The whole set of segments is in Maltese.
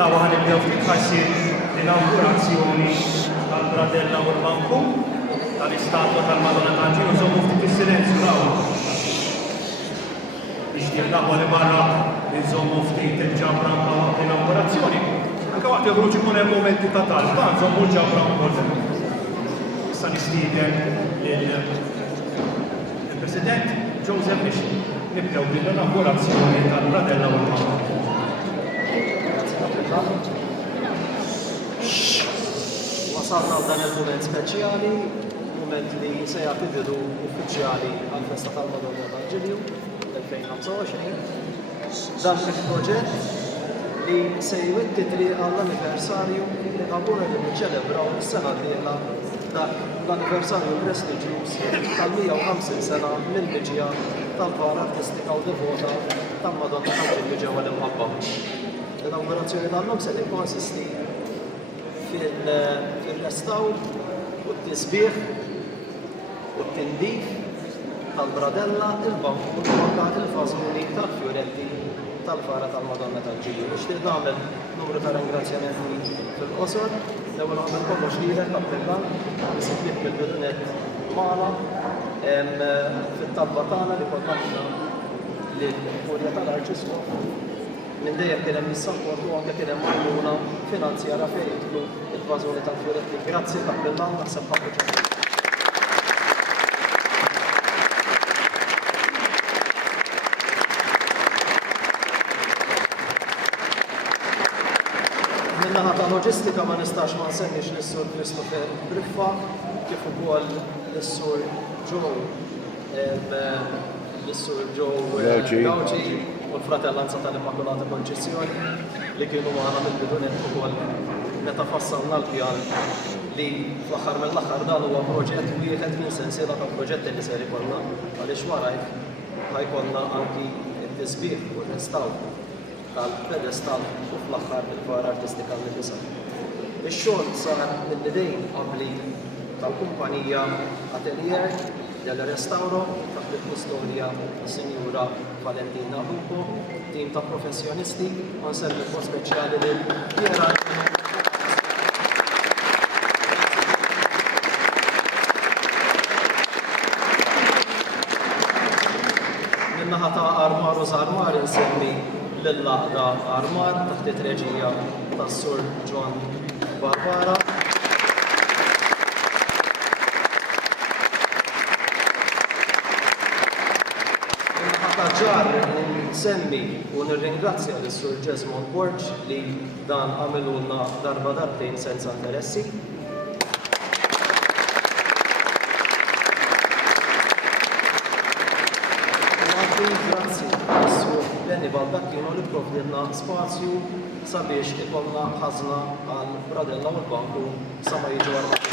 Nawa ħanibdew ftit ħassir l-inaugurazzjoni tal-Bradella u l-Banku tal-Istatwa tal-Madonna tal-Ġiju żommu ftit is-silenzju nawa. Nixtieq naħwa li barra nżommu ftit il-ġabra waqt l-inaugurazzjoni. Anke waqt il-ħruġ ikun hemm momenti ta' talba, nżommu l-ġabra wkoll. Issa nistieden lill-President Joseph biex nibdew bil-inaugurazzjoni tal-Bradella u l-Banku. Wasalna dan il-moment speċjali, moment li se jagħti bidu uffiċjali għall-Festa tal-Madonna tal-Ġilju 2025. Dan il-proġett li se jwetti triq għall-anniversarju li għabura li niċċelebraw is-sena d-dieħla l-anniversarju prestiġjuż tal-150 sena mill-biġija tal-Vara Artistika u Devota tal-Madonna tal-Ġilju ġewwa l-Imħabba. L-inaugurazzjoni tal-lum se tikkonsisti fil-restawr u t-tisbieħ u t-tindif tal-Bradella, il-Banku u il-Fażuni tal-Fjuretti tal-Vara tal-Madonna tal-Ġilju. Nixtieq nagħmel numru ta' ringrazzjamenti fil-qosor, l-ewwel nagħmel kollox lilek Kappellan li sibbiet bil-bidunet magħna fit-talba tagħna li konna lill-Kurja tal-Arċisqof minn dejjem kien hemm jissapportu anke kien hemm għajnuna finanzjara fejn jidħlu il-Fażuni tal-Fjuretti. Grazzi Kappellan, naħseb ħafna ġew. Min-naħa ta' loġistika ma nistax ma nsemmix lis-Sur Christopher Briffa kif ukoll lis-Sur Joe Gawci u l-Fratellanza tal-Immakulata Konċezzjoni li kienu magħna mill-bidunet ukoll meta fassalna l-pjan li fl-aħħar mill-aħħar dan huwa proġett wieħed minn sensiela ta' proġetti li ser ikollna għaliex warajt ħajkollna anki t-tisbieħ u r-restawr tal-pedestal u fl-aħħar il-Vara Artistika nifisha. Ix-xogħol sar mill-idejn qabbli tal-kumpanija Atelier del Restauro taħt il-kustodja tas-Sinjura Valentina Lupo, tim ta' professjonisti, ma nsemmi mod speċjali lil Piera min-naħa ta' Armar u Zarmar insemmi lill-Laqda Armar taħt it-treġija tas-Sur John Barbara. Ġar nsemmi u nirringrazzja lis-Sur Jesmond Borg li dan għamilulna darba darbtejn senza interessi. Grazzi lis-Sur Lenny Baldacchino li pprovdilna spazju sabiex ikollna ħażna għal Bradella u l-Banku sa ma jiġu armati.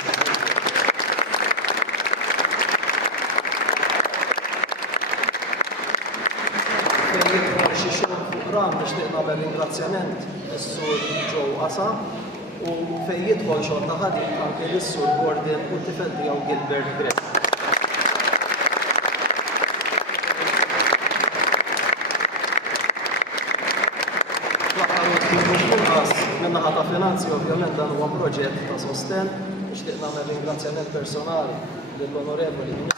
Nixtieq nagħmel ringrazzjament lis-Sur Joe Asa u fejn jidħol xorta ħadik anke lis-Sur Gordon u t-tifel tiegħu Gilbert Grett. Min-naħa ta' finanzi ovvjament dan huwa proġett ta' sosten, nixtieq nagħmel ringrazzjament personali lill-Onorevoli Ministru.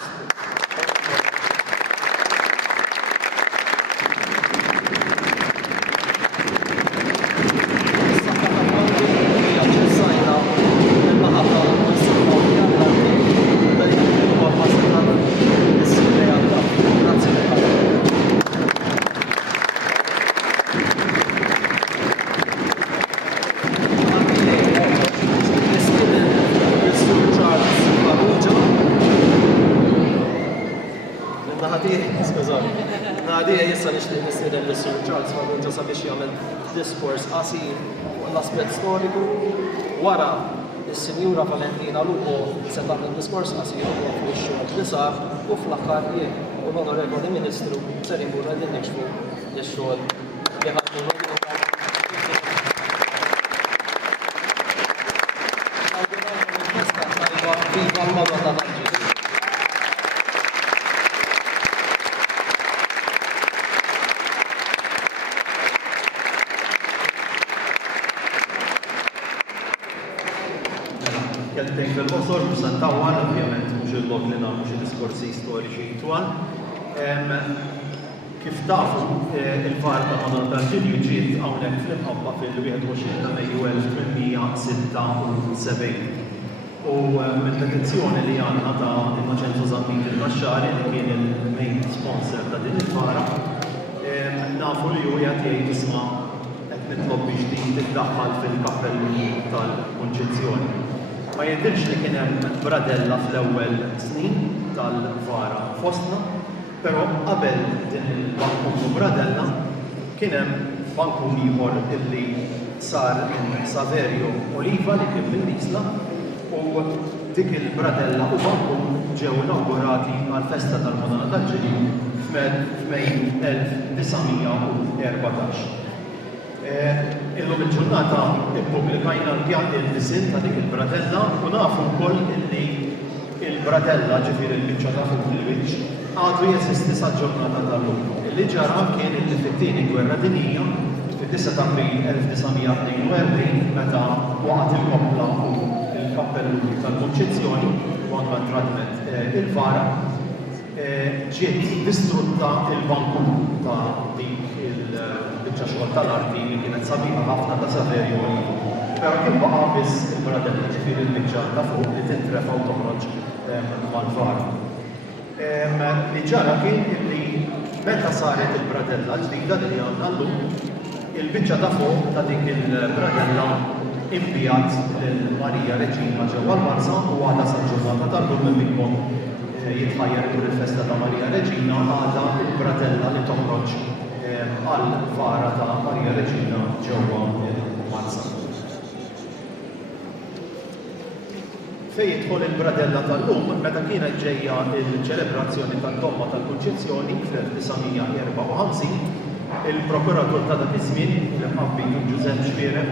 dija jissa nixtieq nistieden lis-Sur Charles Farrugia sabiex jagħmel diskors qasir fuq l-aspett storiku wara is-Sinjura Valentina Lupo se tagħmel diskors qasir fuq ix-xogħol li sar u fl-aħħar jien u l-Onorevoli Ministru ser inkunu qegħdin nikxfu x-xogħol li ħadmu viva l-modwa ta' Valġis. Keltejn fil-qosor, mhux se ntawwal, ovvjament mhux il-lok li nagħmlu xi diskorsi storiċi twal. Kif tafu, il-far ta' Madonna tal-Ġilju ġiet hawnhekk fl-imħabba fil-21 ta' Mejju 1876. U mill-petizzjoni li għandna ta' Innoċenzo Zampini il-Baxxari li kien il-main sponsor ta' din il-fara, nafu li hu qed jgħid isma' qed nitlob biex din tiddaħħal fil-kappellu tal-Kunċezzjoni. Ma jidhirx li kien hemm bradella fl-ewwel snin tal-fara fostna, però qabel din il-bankun bradella kien hemm bankun ieħor illi sar Saverio Oliva li kien mill-Isla u dik il-bradella u bankun ġew inaugurati għall-festa tal-Madonna tal-Ġilju f'Mejju 1914. Illum il-ġurnata ippubblikajna l-disin ta' dik il-bradella u nafu wkoll illi il-bradella ġifieri l-biċċa ta' fuq il-wiċċ għadu jeżisti sa' ġurnata tal-lum. Illi ġara kien illi fit-tieni gwerra dinjija fid-9 ta' April 1942 meta waqgħet il-koppla u il-kappellu tal-Kunċezzjoni waqt ma tradmet il-fara ġiet distrutta il-banku ta' dik il-biċċa xogħol tal-arti li kienet sabiħa ħafna ta' Saverio Oliva. Però kien baqa' biss il-bradella ġifieri l-biċċa ta' fuq li tintrefa u toħroġ mal-fara. Li ġara kien illi meta saret il-bradella ġdida li għandna llum, il-biċċa ta' fuq ta' dik il-bradella imbjat lil Marija Reġina ġewwa l-Marsa u għadha sa' ġurnata tal-lum minnkom jitħajjar ikun il-festa ta' Marija Reġina għadha il-bradella li toħroġ għall-fara ta' Marija Reġina ġewwa l-Marsa. Fejn jidħol il-bradella tal-lum, meta kienet ġejja il-ċelebrazzjoni tad-domma tal-Kunċezzjoni fl-1954, il-prokuratur ta' dak iż-żmien, l-mħabbi Giuseppe Xbierek,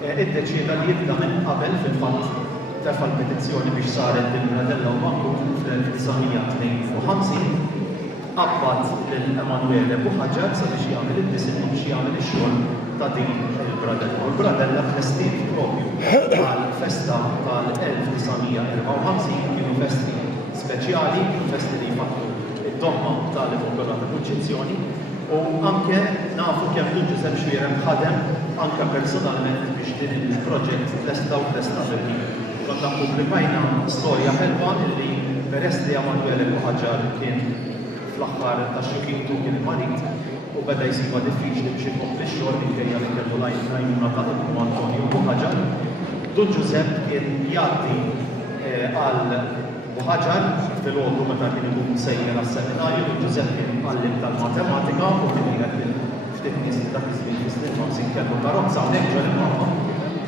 iddeċieda li jibda minn qabel fil-fatt tefa' l-petizzjoni biex saret il-bradella u banku fl-1952, qabbad lil-Emanuele Buħaġar sabiex jagħmel id-disin u biex jagħmel ix-xogħol ta' din il-bradella. U l-bradella tlestit propju għal-festa tal-1954 kienu festi speċjali, festi li jfattu id-domma tal-Evangela ta' Kunċezzjoni u anke nafu kemm Giuseppe Xbierek ħadem anke personalment biex din il-proġett tlesta u tlesta bil-ħin. Konna ppubblikajna storja ħelwa illi peress li Emanuele Buħaġar kien fl-aħħar ta' xukitu kien marit u beda jsiba diffiċli biex ikompli x-xogħol minkejja li kellu lajnuna ta' ibnu Antonio Buħaġar. Don Giuseppe kien jgħaddi għal Buħaġar fil-għodu meta kien ikun sejjer għas-seminarju, Don Giuseppe kien għallim tal-matematika u kien jgħid ftit nies li dak iż-żmien fis-nifsi kellu karozza hawnhekk ġol imħabba.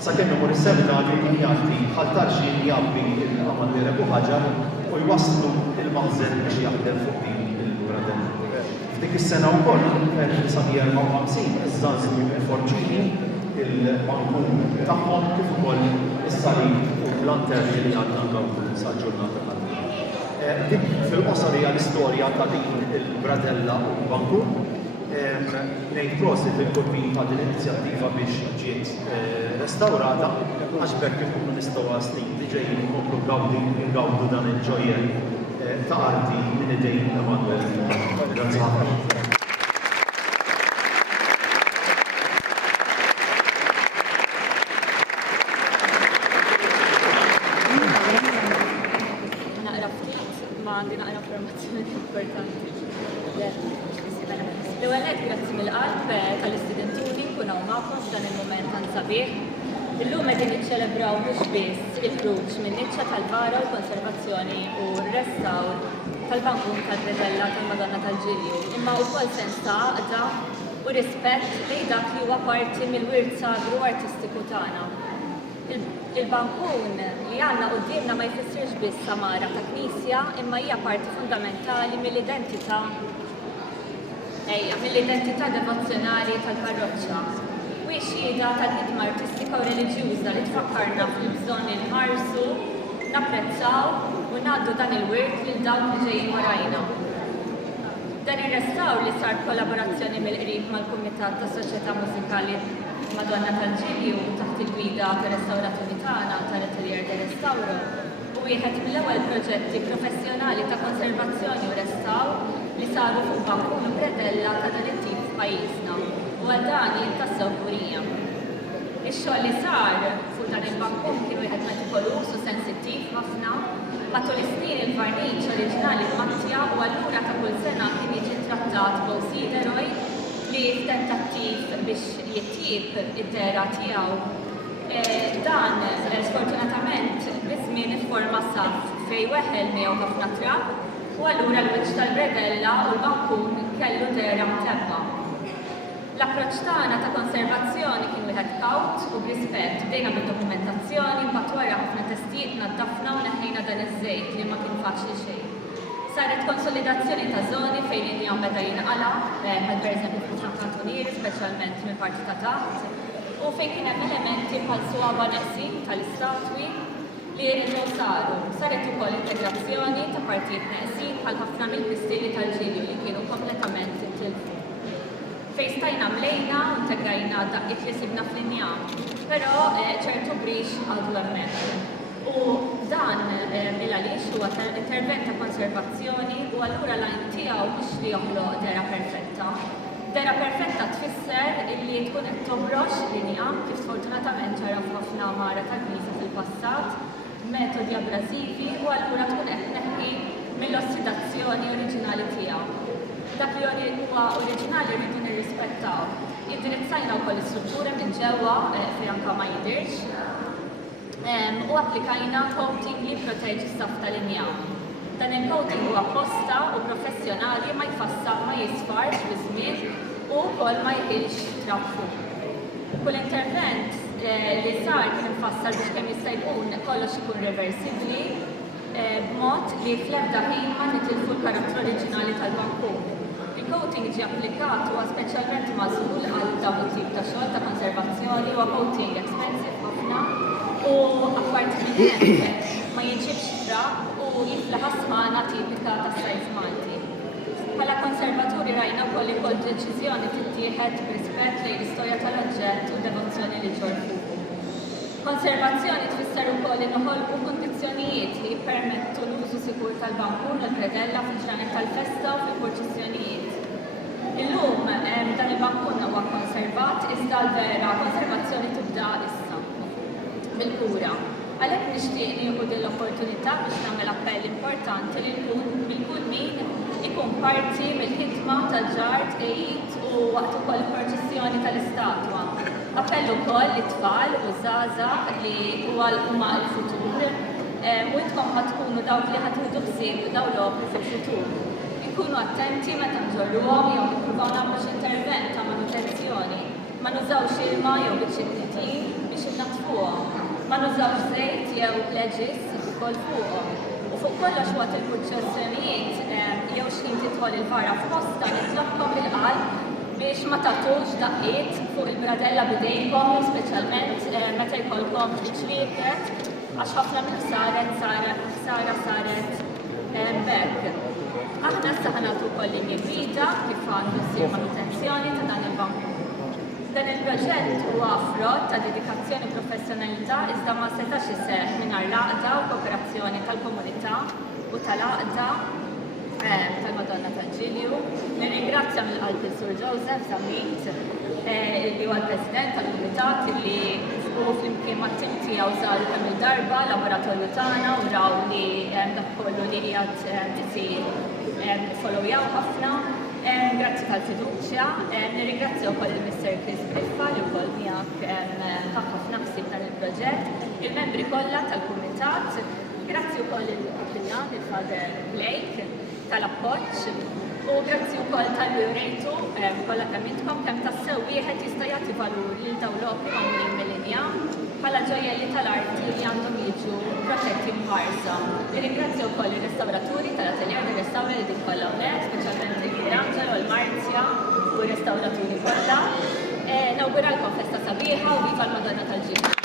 Sakemm imur is-seminarju kien jgħaddi ħaltarxi jabbi l-Emanuele Buħaġar u jwasslu il-maħżen biex jaħdem fuq din il-bradella. F'dik is-sena wkoll fl-1954 iż-żgħażlu Forġini il-bankun tagħhom kif ukoll is-sarid u l-lanterni li għandna ngawdu sa' ġurnata tal-lum. Dik fil-qosor hija l-istorja ta' din il-bradella u l-bankun. Ngħid prosit il-kurvin ta' din l-inizjattiva biex ġiet restawrata għax bekk ikunu nistgħu snin li ġejjin inkomplu ngawdu dan il-ġojjel ta' arti minn idejn Emanuele. Grazzi ħafna. Għandi naqra informazzjoni importanti. L-ewwel grazzi mill-qalb tal-istudentuni nkun hawn magħkom f'dan il-mument tan sabiħ Illum qegħdin niċċelebraw mhux biss il-ħruġ min-niċċa tal-vara u konservazzjoni u r-restawr tal-bankun tal-Bredella tal-Madonna tal-Ġilju, imma wkoll sens ta' għaqda u rispett lejn dak li huwa parti mill-wirt sagru artistiku tagħna. Il-bankun li għandna qudiemna ma jfissirx biss samara ta' knisja imma hija parti fundamentali mill-identità devozzjonali tal-parroċċa. U xhieda tal-ħidma artistika u reliġjuża li tfakkarna fil-bżonn li nħarsu, napprezzaw u ngħaddu dan il-wirt lil dawk li ġejjin warajna. Dan ir-restawr li sar kollaborazzjoni mill-qrib mal-Kumitat tas-Soċjetà Mużikali Madonna tal-Ġilju taħt il-gwida tar-restawraturi tagħna tal-Atelier de Restauro u wieħed mill-ewwel proġetti professjonali ta' konservazzjoni u restawr li saru fuq bankun u predella ta' dan it-tip f'pajjiżna u għal dan jintassew kurija. Ix-xogħol li sar fuq dan il-bankun kien wieħed metikolus u sensittiv ħafna matul is-snin il-varniċ oriġinali Mattja u allura ta' kull sena kien jiġi trattat b'Osideroj li f'tentattiv biex jittieb id-dera tiegħu. Dan sfortunatament biż-żmien ifforma saf fejn weħel miegħu ħafna trab u allura l-wiċċ tal-Bredella u l-bankun kellu dera mtebba. L-approċċ tagħna ta' konservazzjoni kien wieħed kawt u b'rispett bdejna bid-dokumentazzjoni mbagħad wara ħafna testijiet naddafna u neħħejna dan iż-żejt li ma kien faċli xejn. Saret konsolidazzjoni ta' żoni fejn in-njam beda jinqala, bħal pereżempju f'Ħafna Kantunieri, speċjalment mill-parti ta' taħt, u fejn kien hemm elementi bħal swaba neqsin tal-istatwi li jridu saru. Saret ukoll integrazzjoni ta' partijiet neqsin bħal ħafna mill-pistilli tal-Ġilju li kienu kompletament intilfu. Fejn stajna mlejna u integrajna daqqiet li sibna fl-injam, però ċertu brix għadu hemmhekk. U dan il-għaliex huwa intervent ta' konservazzjoni u allura l-għajn tiegħu biex li joħloq dera perfetta. Dera perfetta tfisser illi tkun qed tobrox l-injam kif sfortunatament ġara f'ħafna mara tal-Knisja fil-passat, metodi abrasivi u allura tkun qed tneħħi mill-ossidazzjoni oriġinali tiegħu. Dak li huwa oriġinali rridu nirrispettaw. Indirizzajna wkoll is-struttura minn ġewwa fejn anke ma jidhirx u applikajna coating li proteġi s-saf tal-injam. Dan il-coating huwa apposta u professjonali ma jfassal ma jisfarx biż-żmien u wkoll ma jħilx trab fuq. Kull intervent li sar kien infassal biex kemm jista' jkun kollox ikun reversibbli b'mod li fl-ebda ħin ma nitilfu l-karattru oriġinali tal-bankun. Il-coating ġie applikat huwa speċjalment magħżul għal dawn it-tip ta' xogħol ta' konservazzjoni huwa coating expensive ħafna u apparti minn hekk ma jiġibx trab u jifla ħasħana tipika tas-sajf Malti. Bħala konservaturi rajna wkoll li kull deċiżjoni tittieħed b'rispett lejn l-istorja tal-oġġett u devozzjoni li ġol fuq. Konservazzjoni tfisser ukoll li noħolqu kundizzjonijiet li jippermettu l-użu sikur tal-bankun u l-predella fil-ġranet tal-festa u fil-purċissjonijiet. Illum dan il-bankun huwa konservat iżda l-vera konservazzjoni tibda issa bil-kura. Għalhekk nixtieq nieħu din l-opportunità biex nagħmel appell importanti lil kull min ikun parti mill-ħidma tal-ġart għid u waqt ukoll il-proċessjoni tal-istatwa. Appell ukoll lit-tfal u żgħażagħ li huma l-futur u intkom ħad tkunu dawk li ħad tieħdu ħsieb dawn l-opri fil-futur. Ikunu attenti meta nġorruhom jew nippruvaw nagħmlu xi intervent ta' manutenzjoni. Ma nużawx ilma jew biċ-ċittietin biex innatfuhom. Ma nużawx żejt jew leġis ukoll fuqhom. U fuq kollox waqt il-purċessjonijiet jew x'ħin tidħol il-vara f'posta nitlobkom il-qalb biex ma tagħtux daqqiet fuq il-bradella b'idejkom, speċjalment meta jkollkom ċlieket għax ħafna mill-ħsara saret b'hekk. Aħna issa ħanagħtu wkoll linji gwida kif għandu ssir manutenzjoni ta' dan il-bankun. Dan il-proġett huwa frott ta' dedikazzjoni u professjonalità iżda ma setax iseħħ mingħajr l-għaqda u kooperazzjoni tal-komunità u tal-għaqda tal-Madonna tal-Ġilju. Nirringrazzja mill-qalb il-Sur Joseph Zamit li huwa l-President tal-Kumitat li u flimkien mat-tim tiegħu żaru kemm il-darba laboratorju tagħna u raw li dak kollu li qiegħed isir followjaw ħafna. Grazzi tal-fiduċja, nirringrazzja wkoll il-Mr. Chris Briffa li wkoll miegħek taqaf f'nafsi dan il-proġett, il-membri kollha tal-kumitat, grazzi wkoll il-kapillan il-Fader Blake tal-appoġġ u grazzi wkoll tal-jurejtu kollha kemm intkom kemm tassew wieħed jista' jagħti valur lil dawn l-opri magħmulin mill-linja bħala ġojjelli tal-arti li għandhom jiġu protetti mħarsa. Nirringrazzja wkoll ir-restawraturi tal-Atelier de Restawra li din kollha hawnhekk, speċjalment il-Angelo, il-Marzja u r-restawraturi kollha. Nawguralkom festa sabiħa u viva l-Madonna tal-Ġimgħa.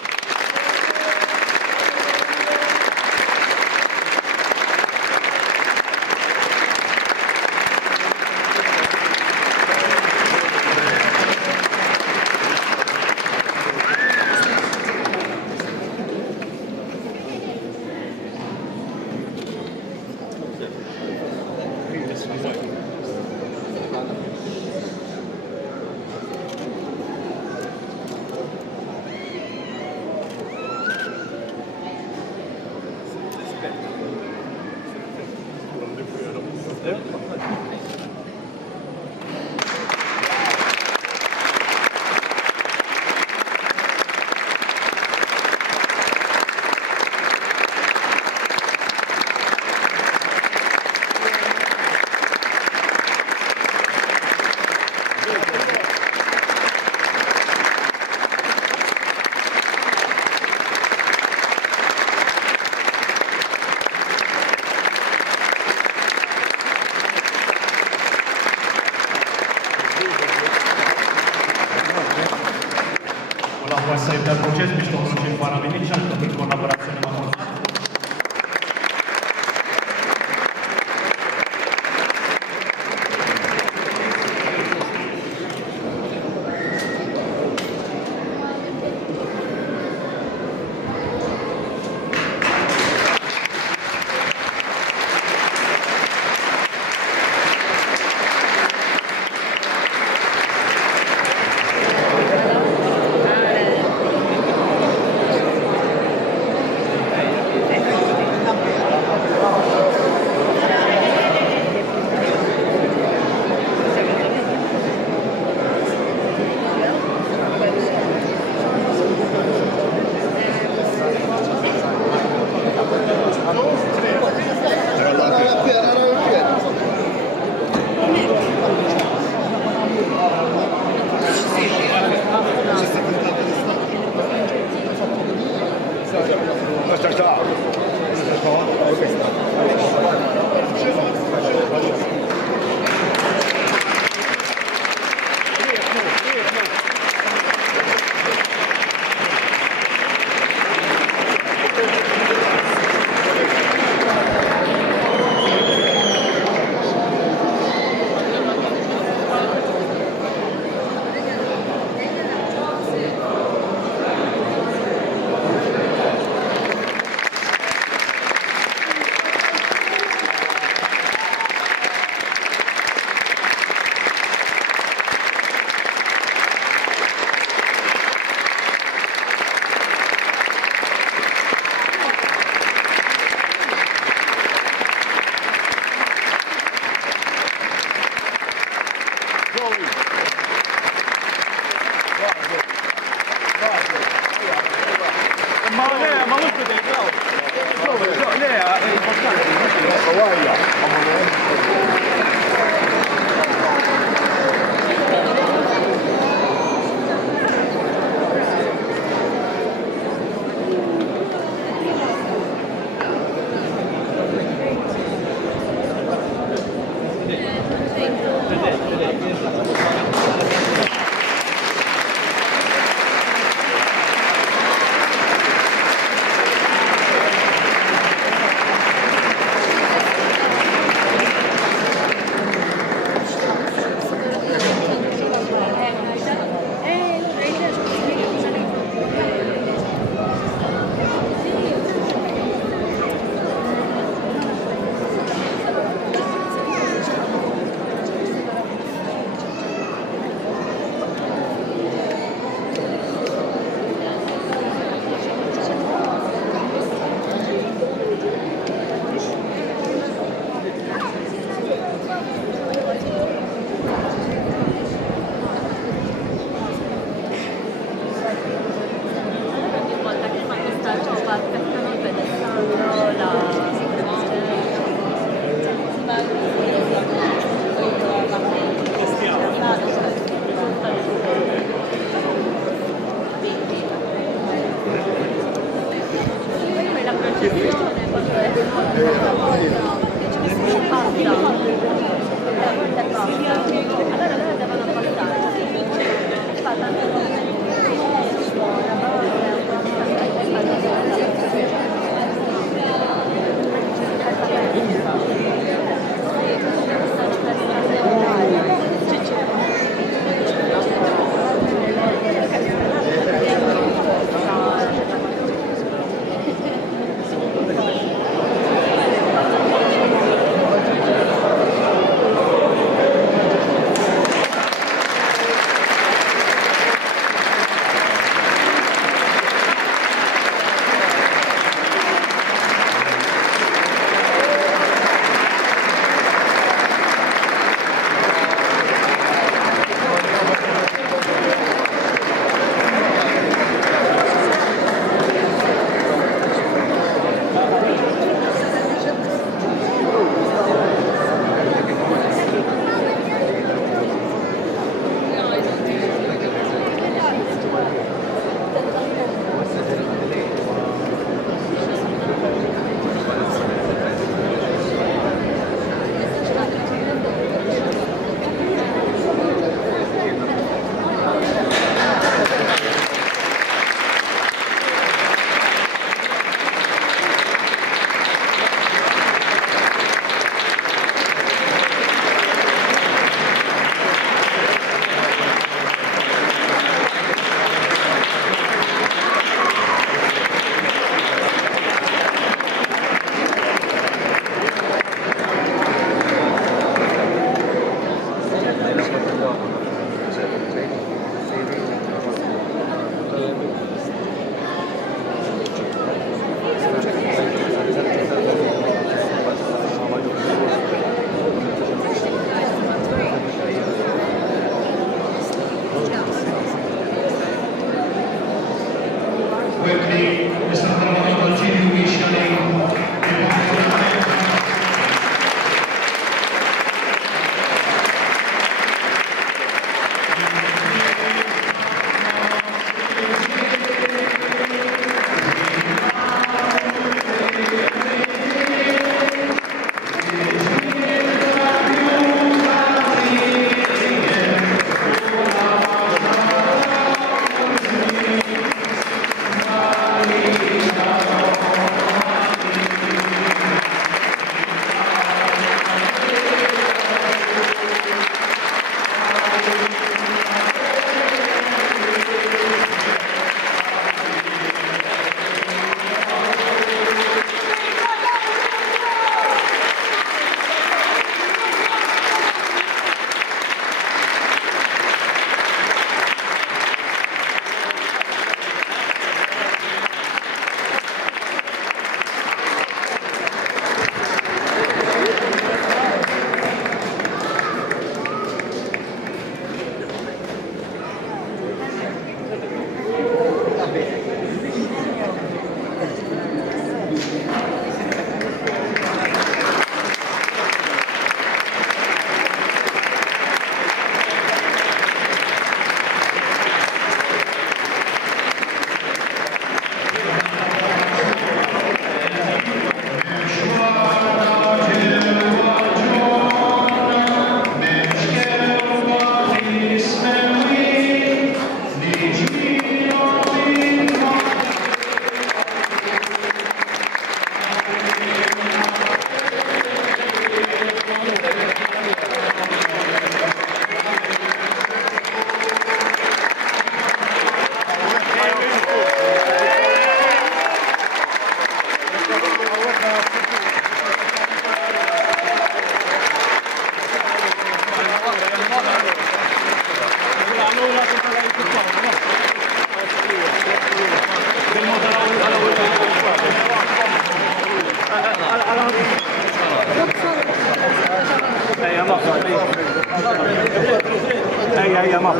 Wasa jibda l-proċess biex toħroġ il-wara minn iċ-ċentru bil-kollaborazzjoni ma' Mozart.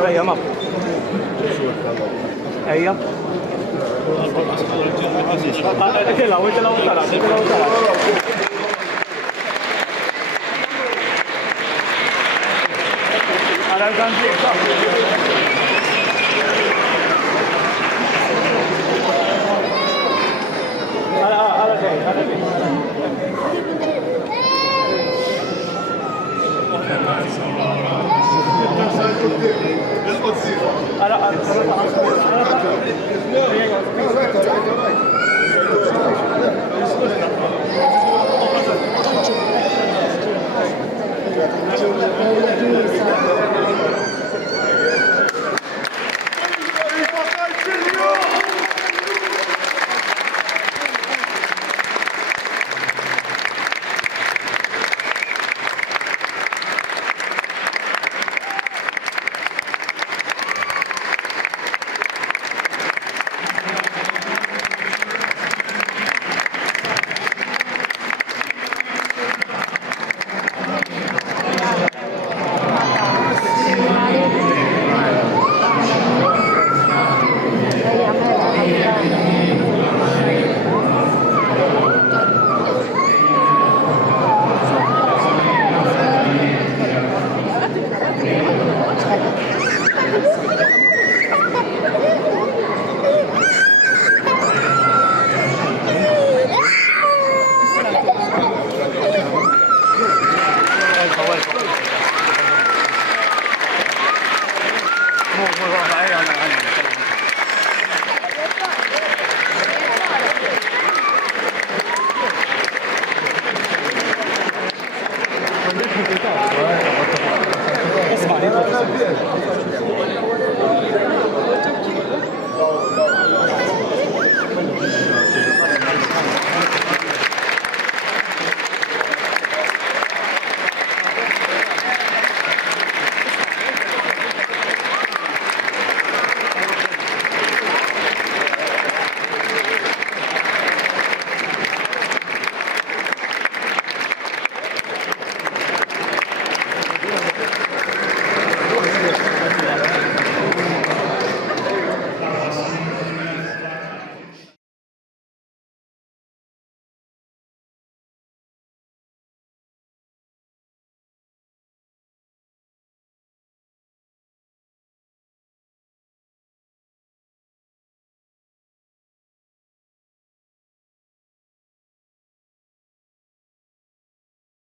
Ejja, ma. Ejja. Tilaw tara. Għala اسمع